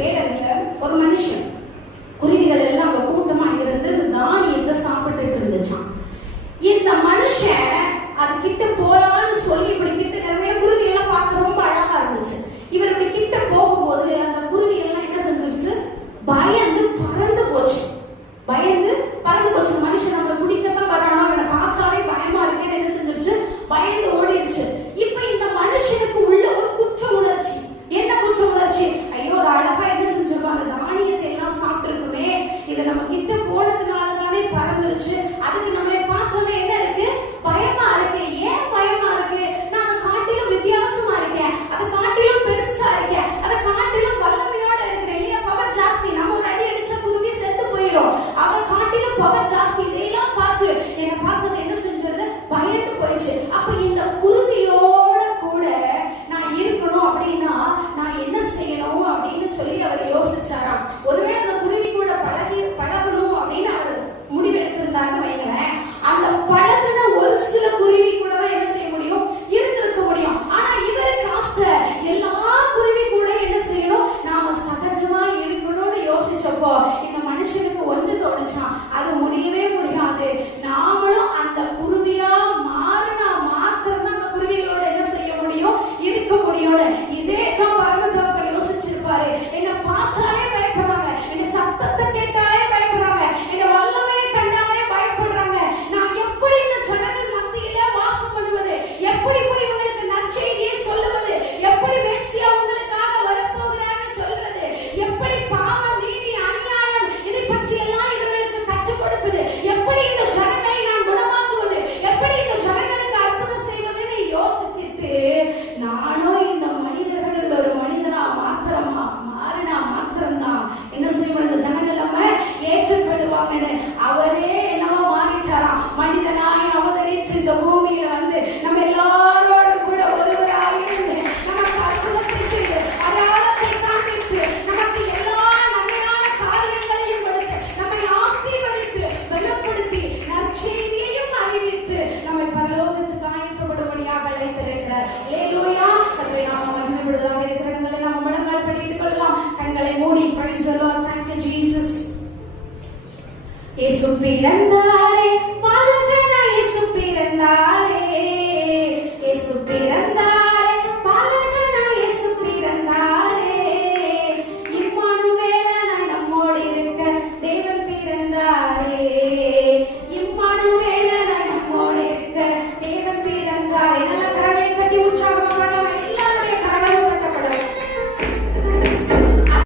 வேடன்ல ஒரு மனுஷன் குருவிகள் எல்லாம் அவங்க கூட்டமா இருந்து இந்த தானியத்தை சாப்பிட்டுட்டு இருந்துச்சான். இந்த மனுஷன் அது கிட்ட போலான்னு சொல்லி இப்படி கிட்ட நிறைய குருவி எல்லாம் பார்க்க ரொம்ப அழகா இருந்துச்சு. இவர் இப்படி கிட்ட போகும்போது அந்த குருவி எல்லாம் என்ன செஞ்சிருச்சு? பயந்து பறந்து போச்சு. இந்த மனுஷன் நம்மளை பிடிக்கத்தான் வரானா, இவனை பார்த்தாவே பயமா இருக்கேன்னு என்ன செஞ்சிருச்சு? பயந்து ஓடிடுச்சு. இப்ப இந்த மனுஷனுக்கு உள்ள ஒரு குற்ற உணர்ச்சி. என்ன குற்ற உணர்ச்சி? ஐயோ, ஒரு அழகா என்ன செஞ்சிருக்கோம், அந்த தானியத்தை எல்லாம் சாப்பிட்டுருக்குமே, இது நம்ம கிட்ட போனதுனாலதானே பறந்துருச்சு. அதுக்கு நம்ம பார்த்தோன்னே என்ன இருக்கு? பயமா இருக்கு. ஏன் பயமா இருக்கு? நான் அதை காட்டிலும் வித்தியாசமா இருக்கேன், அதை காட்டிலும் பெருசா இருக்கேன், அதை காட்டிலும் வல்லமையோட இருக்கிறேன் இல்லையா? பவர் ஜாஸ்தி. நம்ம ஒரு அடி அடிச்ச குருவி செத்து போயிடும். அதை காட்டிலும் பவர் ஜாஸ்தி. இதையெல்லாம் பார்த்து என்னை பார்த்தது என்ன செஞ்சது? பயந்து போயிடுச்சு. அப்ப இந்த குருவியோட கூட நான் இருக்கணும் அப்படின்னா நான் என்ன செய்யணும் அப்படின்னு சொல்லி அவர் யோசிச்சாராம். ஒருவேளை அந்த குருவி கூட பழகணும் அப்படின்னு அவர் முடிவு எடுத்திருந்தாருன்னு வைங்களேன், அந்த பழகின ஒரு சில குருவி கூட தான் என்ன செய்ய முடியும்? இருந்திருக்க முடியும். ஆனா இவருக்கு ஆசை எல்லா குருவி கூட என்ன செய்யணும்? நாம சகஜமா இருக்கணும்னு யோசிச்சப்போ இந்த மனுஷனுக்கு ஒன்று தோணுச்சான், அது முடியவே முடியாது, நாமளும் அந்த குருவியா மாறினா மாத்திரம் தான் அந்த குருவிகளோட என்ன செய்ய முடியும்? இருக்க முடியும்னு. இதே தான் பரமதேவன் யோசிச்சிருப்பாரு. என்ன பார்த்தாலே பயப்படுறாங்க, என்ன சத்தத்தை கேட்டாலே பயப்படுறாங்க, என்ன வல்லமையை கண்டாலே பயப்படுறாங்க. நான் எப்படி இந்த ஜனங்கள் மத்தியில வாசம் பண்ணுவது? எப்படி போய் இவங்களுக்கு நற்செய்தியை சொல்லுவது? எப்படி மேசியா உங்களுக்காக வரப்போகிறான்னு சொல்றது? எப்படி பாவம், நீதி, அநியாயம் இதை பற்றி எல்லாம் இவர்களுக்கு கற்றுக் கொடுப்பது? எப்படி இந்த ஜனங்களை நான் குணமாக்குவது? எப்படி இந்த ஜனங்களுக்கு அற்புதம் செய்வதுன்னு யோசிச்சுட்டு நானும் இந்த மனிதர்கள் ஒரு மனிதனா மாத்திரமா மாறினா மாத்திரம்தான் என்ன செய்வோம்? இந்த ஜனங்கள் நம்ம ஏற்றுக்கொள்வாங்கன்னு அவரே என்னவா மாறிட்டாராம். மனிதனாய் அவதரித்து இந்த பூமியில வந்து நம்ம எல்லாரோட கூட ஒருவராய் இருந்து நமக்கு அற்புதத்தை செய்து அடையாளத்தை காண்பித்து நமக்கு எல்லா நன்மையான காரியங்களையும் கொடுத்து நம்மை ஆசீர்வதித்து பலப்படுத்தி நற்செய்தியையும் அறிவித்து நம்மை பரலோகத்துக்கு ஆயத்தப்படும்படியாக அழைத்திருக்கிறார். அல்லேலூயா. கர்த்தரை நாம மகிமைப்படுவதாக இருக்கிற இடங்களை நாம் முழங்கால் படித்துக் கொள்ளலாம். கண்களை மூடி praise the Lord. Thank you Jesus. இயேசு பிறந்தார்.